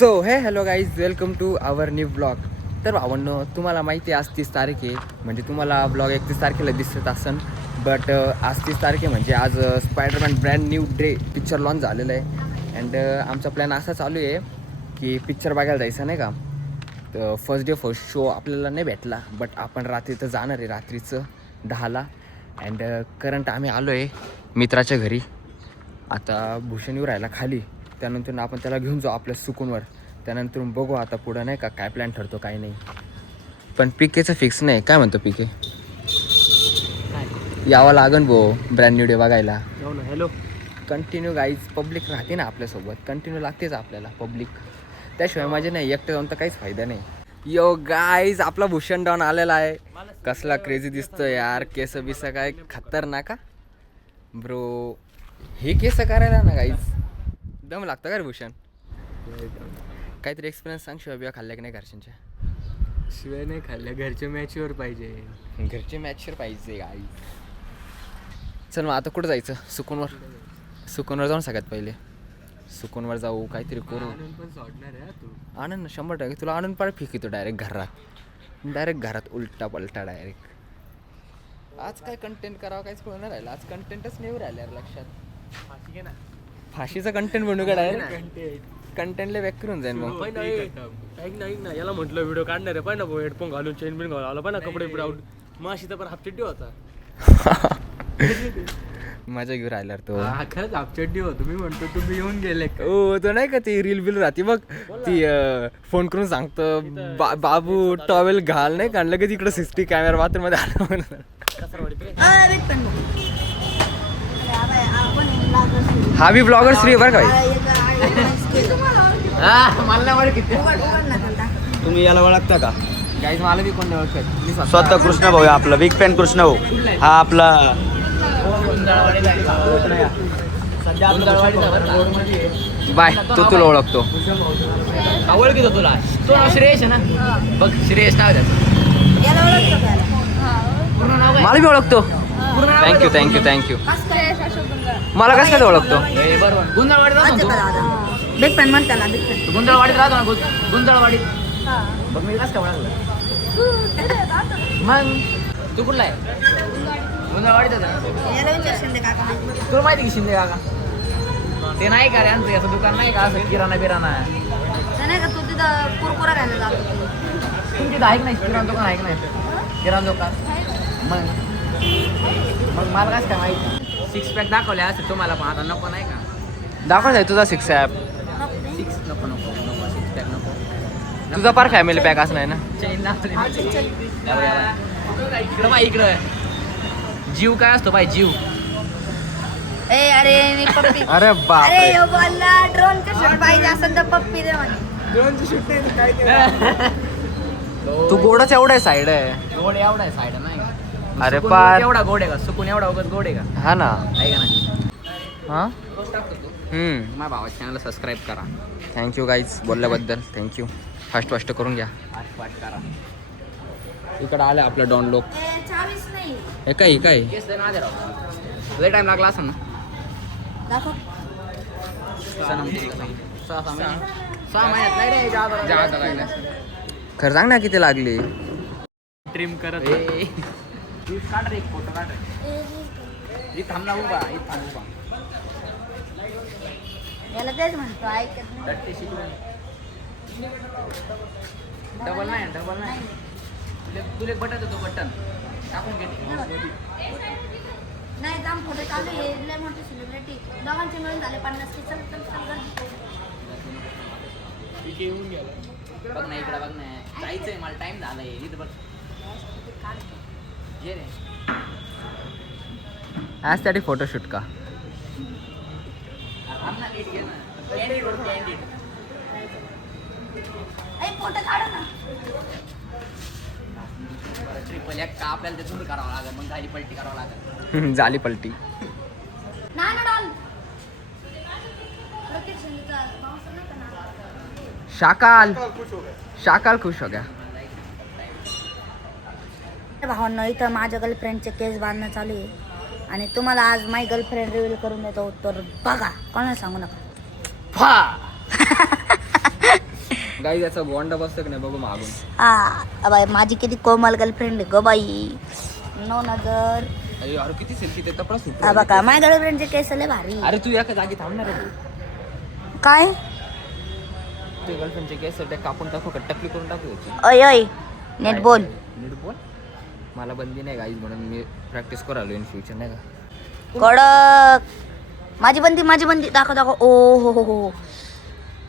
So hello guys, welcome to our new blog. तर भावांनो, तुम्हाला माहिती आहे आज 30 तारीख आहे, म्हणजे तुम्हाला ब्लॉग 31 तारखेला दिसत असन. बट आज 30 तारीख आहे म्हणजे आज Spiderman brand new day picture launch झालेलं आहे. अँड आमचा प्लॅन असा चालू आहे की पिक्चर बघायला जायचं नाही का. तर फर्स्ट डे फर्स्ट शो आपल्याला नाही भेटला, बट आपण रात्री तर जाणार आहे रात्रीचं 10ला. अँड करंट आम्ही आलो आहे मित्राच्या घरी. आता भूषण येऊ राहिला खाली, त्यानंतर आपण त्याला घेऊन जाऊ आपल्या सुकूनवर. त्यानंतर बघू आता पुढं नाही का काय प्लॅन ठरतो काय नाही. पण पिकेचं फिक्स नाही. काय म्हणतो पिके? यावं लागन भाऊ ब्रँड न्यू डे बघायला. हॅलो. कंटिन्यू गाईज पब्लिक राहते ना आपल्यासोबत, कंटिन्यू लागतेच आपल्याला पब्लिक. त्याशिवाय माझे नाही, एकटं जाऊन तर काहीच फायदा नाही. यो गाईज, आपला भूषण डाऊन आलेला आहे. कसला क्रेझी दिसतो यार, केस बिस काय खतरनाक ब्रो. हे केस करायला ना गाईज दम लागतं का रे भूषण? काहीतरी एक्सपिरियन्स सांग. शिवाय बिया खाल्ल्या की नाही घरच्यांच्या? शिवाय नाही खाल्ल्या, घरच्या मॅचवर पाहिजे. घरचे मॅचवर पाहिजे गाई. चल मग आता कुठं जायचं? सुकूनवर जाऊन सगळ्यात पहिले सुकूनवर जाऊ, काहीतरी करू. आनंद पण सोडणार आहे तू. आनंद 100% तुला आनंद पाड फेकितो डायरेक्ट घरात उलटा पलटा डायरेक्ट. आज काय कंटेंट करावं काहीच कळून नाही राहिलं. आज कंटेंटच नाही राहिलं यार लक्षात. फाशीचा कंटेंट बनवू का डायरेक्ट? कंटेंटला बॅक करून जाईल मग. ऐक ना, याला म्हटलं व्हिडिओ काढणार आहे, पण ना हेडफोन घालून चेन बिन घालून आला, पण ना कपडे बिपडे आवडून माशी तर हाफ चड्डी होता. मजा घेऊ राहिला तो. खरंच हाफ चड्डी होतो. मी म्हणतो तुम्ही येऊन गेले. ओ तो नाही का ती रील बिल राहते बघ, ती फोन करून सांगतं बाबू टॉवेल घाल, नाही का लगेच इकडं सिस्टी कॅमेरा बाथरूम मध्ये आला म्हणून. हा बी ब्लॉगर श्री बरं का. तुम्ही याला ओळखता का? गाईज मला बी कोण ओळखत. स्वतः कृष्ण भाऊ आहे आपला बिग फॅन कृष्ण भाऊ. हा आपला बाय तो तुला ओळखतो. ओळखतो तुला. तो नाव श्रेयश आहे ना, बघ श्रेयश नाव त्याचं. मला बी ओळखतो. थँक्यू. मला कसं काय ओळखतो? गुंजळवाडीत राहतो बिग फॅन म्हण त्याला. बिग फॅन गुंजळवाडीत राहतो ना, गुंजळवाडीत. बघ मी कसं काय ओळखलं मग. तू कुठला आहे? गुंजळवाडीत आहे ना. याला विचार शिंदे काका. तुला माहिती की शिंदे काका? ते नाही का रे आमचं असं दुकान नाही का, असं किराणा बिराणा. ते नाही का तू तिथं कुरकुरा घ्यायला जातो. तुमची आहे नाही किराणा दुकान? आहे का नाही किराणा दुकान? मग मला कसं काय माहिती? 6 पॅक दाखवले असेल तुम्हाला, पण आता नको नाही का? दाखवत आहे तुझा 6 ॲप. 6 नको 6 पॅक नको. तुझा पार फॅमिली पॅक असं नाही ना? चेन दाखवली. इकडं बाई, इकडं जीव काय असतो बाई, जीव. ए अरे मी पप्पी. अरे बाप अरे यो बोलला ड्रोन चं शूट पाहिजे असेल तर पप्पी दे म्हणे. तू गोडाच एवढा आहे साईड आहे. गोड एवढा आहे साईड नाही. अरे सुकून पार. एवढा गोड आहे का? सुकून एवढा वगैरे गोड आहे का? हा ना. आहे का नाही? हां माझ्या भावाच्या चॅनलला सबस्क्राईब करा. थँक्यू गाईज बोलल्याबद्दल. थँक्यू. फास्ट करून घ्या. पाठ करा. इकडं आलं आपलं डॉन लोक. ए 40 नाही. हे काय केस लय नादे राव. लय टाइम लागला असं ना. दाखव. 6 महिन्यात नाही रे, जादा लागला. खरं सांग ना किती लागली? ट्रिम करत काढ रे, एक फोटो काढ रे. इथं थांबला उभा, इथं थांब उभा. याला तेच म्हणतो ऐकत नाही. दट्टे शिकवून. डबल नाही. तुले बटन देतो, बटन टाकून घे. नाही जाम फोटो चालू आहे. लय मोठी सेलिब्रिटी दोघांचे मिळून झाले 50 की. चल बघ ना इकडे, बघ ना. जायचंय मला, टाइम झालाय. इथं बघ. ये रे. आज त्यासाठी फोटोशूट का? आम्हाला नीट घे ना. कॅन्डिड वर कॅन्डिड. ए फोटो काढ ना. ट्रिपल एक का आपल्याला ते दूर करावं लागेल, मग झाली पलटी करावं लागेल. झाली पलटी. नाही ना डॉन. लोकेश शिंदेचा पाऊस नाही का ना. शाकाल खुश हो गया. भावांनो, इथं माझ्या गर्लफ्रेंडचे केस बांधणं चालू आहे आणि तुम्हाला आज माय गर्लफ्रेंड रिव्हील करून देतो, तर बघा, कोणाला सांगू नका. काही याचा गोंडा बसतो की नाही बघू मागून. हा बाई माझी किती कोमल गर्लफ्रेंड ग बाई. नो नजर. अरे किती सेल्फी ते कपडा सुट. हा बघा माझ्या गर्लफ्रेंडचे केस लय भारी. अरे तू एका जागी थांबणार आहे काय तुझ्या गर्लफ्रेंडचे केस ते कापून टाकू का टकली करून टाकू याची. ओय ओय नेट बोल. नीट बोल. मला बंदी नाही गाईज म्हणून मी प्रॅक्टिस करायलो इन फ्युचर नाही का. कडक माझी बंदी दाखव दाखव. ओ हो.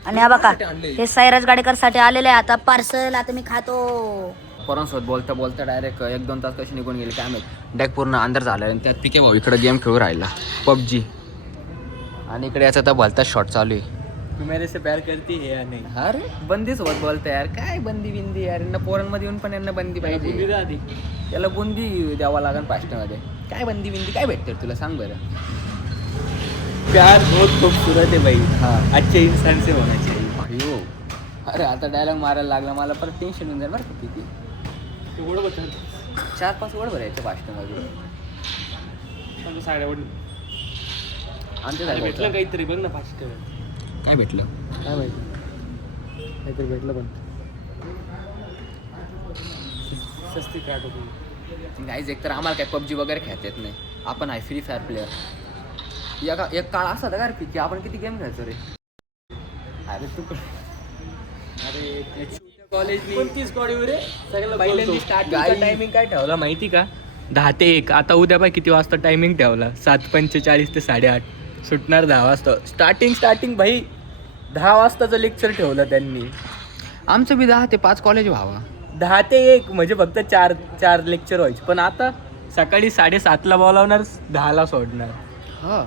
आणि हा बघा हे सायराज गाडेकर साठी आलेले आहे आता पार्सल. आता मी खातो. पोरांसोबत बोलता डायरेक्ट 1-2 तास कशी निघून गेले काय माहित. डेक पूर्ण अंदर झाला आणि त्यात पिके भाऊ इकडे गेम खेळू राहिला PUBG. आणि इकडे याचा तर भलता शॉट चालू आहे. तू मेरे से प्यार करती है या नहीं? अरे बंदी सोबत बोलता यार काय बंदी यार. यांना पोरांमध्ये येऊन पण यांना बंदी पाहिजे. आधी त्याला बुंदी द्यावा लागेल पास्टमध्ये. काय बंदी काय भेटते तुला सांग बरं. प्यार बहुत खूबसूरत है भाई. हाँ. अच्छे इंसान से होना चाहिए. अयो अरे आता डायलॉग मारायला लागला मला परत टेन्शन होऊन जाईल बरं का किती. 4-5 वर्ड भरायचं पास्टमध्ये. आमच्या भेटलं काहीतरी बघ ना फास्ट. काय भेटलं काय माहिती काहीतरी भेटलं पण सस्ती काट होती. गाईज एकतर आम्हाला काय PUBG वगैरे खेळता येत नाही. आपण आहे फ्री फायर प्लेअर. एक काळ असा होता का रे की आपण किती गेम खेळायचो रे. अरे तू अरे कॉलेजनी कोणती स्क्वॉड रे सगळ्याला पहिल्यांदा स्टार्टिंगचा टायमिंग काय ठेवला माहिती का 10 ते 1. आता उद्या बाय किती वाजता टायमिंग ठेवला 7:45 ते 8:30. सुटणार 10 वाजता. स्टार्टिंग भाई 10 वाजताचं लेक्चर ठेवलं त्यांनी. आमचं बी 10 ते 5 कॉलेज व्हावा. 10 ते 1 म्हणजे फक्त 4 लेक्चर व्हायचे. पण आता सकाळी 7:30ला बोलावणार 10ला सोडणार. हा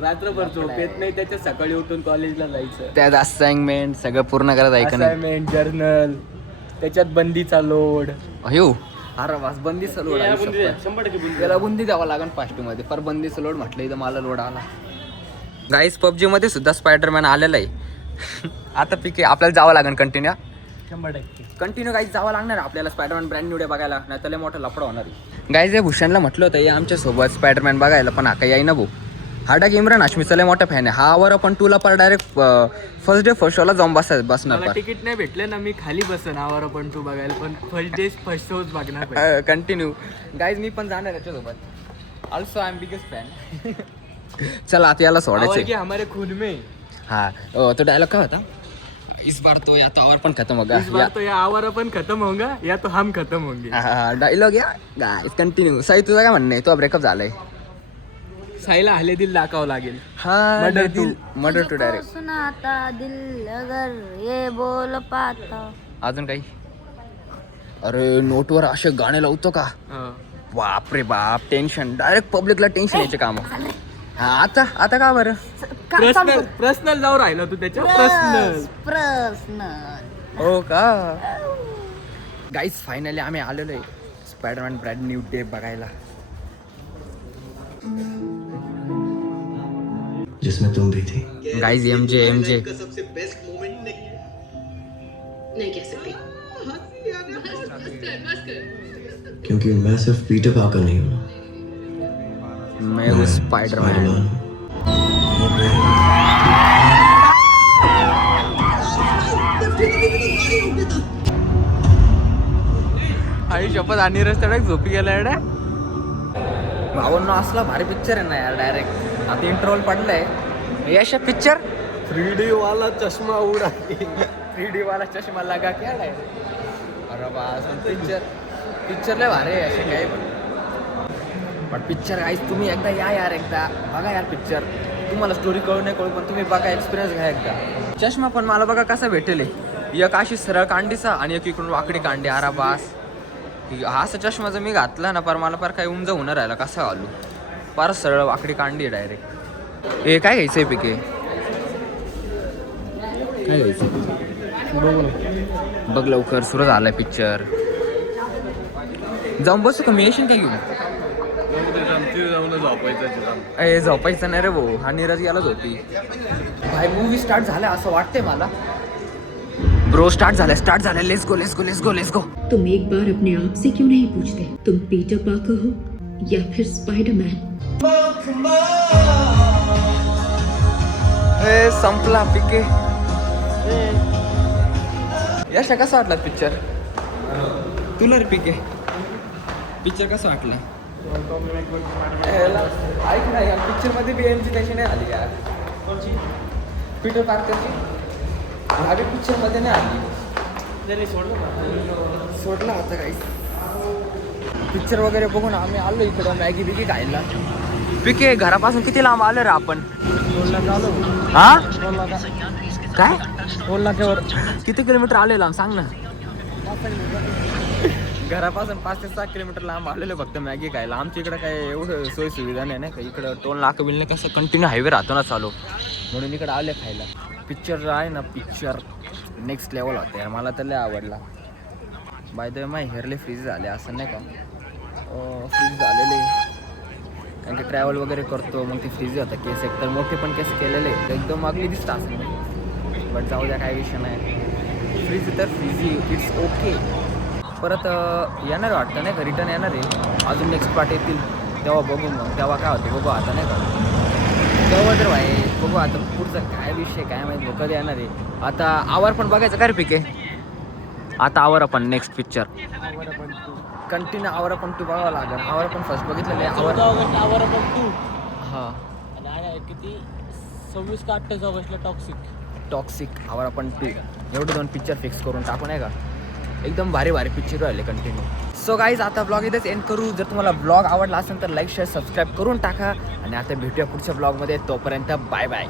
रात्रभर झोप येत नाही त्याच्यात सकाळी उठून कॉलेजला जायचं. त्यात असाइनमेंट सगळं पूर्ण करत ऐकणं. असाइनमेंट जर्नल त्याच्यात बंदीचा लोड. अयो अरे वास बंदीचा लोड. 100% त्याला बुंदी द्यावा लागेल पास्टमध्ये. पर बंदीचा लोड म्हटलं इथं मला लोड आला. गाईज PUBG मध्ये सुद्धा स्पायडरमॅन आलेला आहे. आता पिके आपल्याला जावं लागेल कंटिन्यू 100% गाईज जावं लागणार आपल्याला स्पायडरमॅन ब्रँड न्यू डे बघायला. नाही तर लय मोठा लफडा होणार आहे. गाईज हे भूषणला म्हटलं होतं या आमच्यासोबत स्पायडरमॅन बघायला पण हा काही येई ना भाऊ. हा डाग इम्रान हाशमीचा लय मोठा फॅन आहे. हा वर आपण टूला पर डायरेक्ट फर्स्ट डे फर्स्ट शोला जाऊन बसणार. मला तिकीट नाही भेटलं ना मी खाली बसन आवर पण तू बघायला. पण फर्स्ट डे फर्स्ट शोज बघणार. कंटिन्यू गाईज मी पण जाणार याच्यासोबत. Also I am biggest fan. चला आता याला सोडायचं. हमारे खून में. हा तो डायलॉग काय होता. इस बार तो या तो आवर पण खतम होगा. इस बार तो या आवर पण खत्म होगा या तो हम खत्म होंगे. डायलॉग या गाईज कंटिन्यू. साई तुझं काय म्हणणं आहे. तो ब्रेकअप झालाय. साईला हले दिल दाखवावं लागेल. हा मर्डर टू डायरेक्ट. सुनाता दिल अगर ये बोल पाता. अजून काही. अरे नोटवर असे गाणे लावतो का. बाप रे बाप. टेन्शन डायरेक्ट पब्लिकला टेन्शन यायचे काम. हा आता का बरं. पर्सनल जाऊ राहिला तू त्याच्या प्रश्न हो का. गाईज फायनली आम्ही आलेलो आहे स्पायडरमॅन ब्रँड न्यू डे बघायला. जिसमें तुम भी थी. गाइस एमजे सबसे बेस्ट मोमेंट नहीं कह सकती क्योंकि मैं सिर्फ पीटर पार्कर नहीं हूँ. मैं हूँ स्पाइडरमैन. आई शपथ आणि रस्त्याला झोपी गेला रे. भावांनो असला भारी पिक्चर आहे ना यार. डायरेक्ट आता इंटरव्हल पडलाय. यशा पिक्चर 3D वाला चष्मा उडा. 3D वाला चष्मा लगा क्या डायरेक्ट. अरे बास पिक्चर लय भारी आहे असे काही पण पिक्चर गाईस तुम्ही एकदा या यार. एकदा बघा यार पिक्चर. तुम्हाला स्टोरी कळू नाही कळू पण तुम्ही बघा एक्सपिरियन्स घ्या एकदा. चष्मा पण मला बघा कसा भेटेल. एक अशी सरळ कांडीचा आणि एक इकडून वाकडी कांडी. अरे बास हा असा चष्मा जर मी घातला ना पर मला पर काही उमजा होणार राहिला कसा घालू. फार सरळ वाकडी कांडी डायरेक्ट. हे काय घ्यायचंय पिके. काय घ्यायचं बघ लवकर. सुरू झालाय पिक्चर. जाऊन बसू का मी. येशील काय घेऊन. झोपायचं नाही रे भाऊ. हा नीरज गेला झोपी. भाई मूवी स्टार्ट झाला असं वाटतंय मला. ब्रो स्टार्ट झाल्या. Let's go. तुम एक बार अपने आप से क्यों नहीं पूछते तुम पीटर पार्कर हो या फिर स्पाइडरमैन. संपला पिके. यशा कसा वाटला पिक्चर तुला रे पिके पिक्चर कसा वाटला ऐक ना यार पिक्चरमध्ये बी यांची तशी नाही आली यार पीटर पार्करची अभी पिक्चरमध्ये नाही आली सोडला होता काही पिक्चर वगैरे बघून आम्ही आलो इकडं मॅगी बिगी खायला पिके घरापासून किती लांब आलो रे आपण हा काय बोलण्यावर किती किलोमीटर आले लांब सांग ना घरापासून 5 ते 6 किलोमीटर लांब आलेलो फक्त मॅगी खायला आमच्या इकडं काय एवढं सोय सुविधा नाही ना का इकडं टोल नाका बिल नाही कसं कंटिन्यू हायवे राहतो ना चालू म्हणून इकडं आले खायला पिक्चर आहे ना पिक्चर नेक्स्ट लेवल होते यार मला तर लय आवडला बाय द माय हेअरले फ्रीज झाले असं नाही का फ्रीज झालेले कारण की ट्रॅव्हल वगैरे करतो मग ते फ्रीज होतं केस एकतर मोठे पण केस केलेले तर एकदम अगली दिसतं असं बट जाऊ द्या काय विषय नाही फ्रीज तर फ्रीजी इट्स ओके परत येणार वाटतं नाही का रिटर्न येणार आहे अजून नेक्स्ट पार्ट येतील तेव्हा बघू मग तेव्हा काय होतं बघू आता नाही का तेव्हा तर भाई बघू आता पुढचं काय विषय काय माहिती कधी येणार आहे आता आवर पण बघायचं काय रे पिके आता आवर आपण नेक्स्ट पिक्चर कंटिन्यू आवर पण तू बघावं लागेल आवर पण फर्स्ट बघितलेलं आहे आवर पण तू हां आणि किती 26 का 28 ऑगस्टला टॉक्सिक आवर पण टू एवढे 2 पिक्चर फिक्स करून टाकू नाही का एकदम भारी भारी पिक्चर राहिले कंटिन्यू सो गाईज आता ब्लॉग इथेच एंड करू जर तुम्हाला ब्लॉग आवडला असेल तर लाईक शेअर सबस्क्राईब करून टाका आणि आता भेटूया पुढच्या ब्लॉगमध्ये तोपर्यंत बाय बाय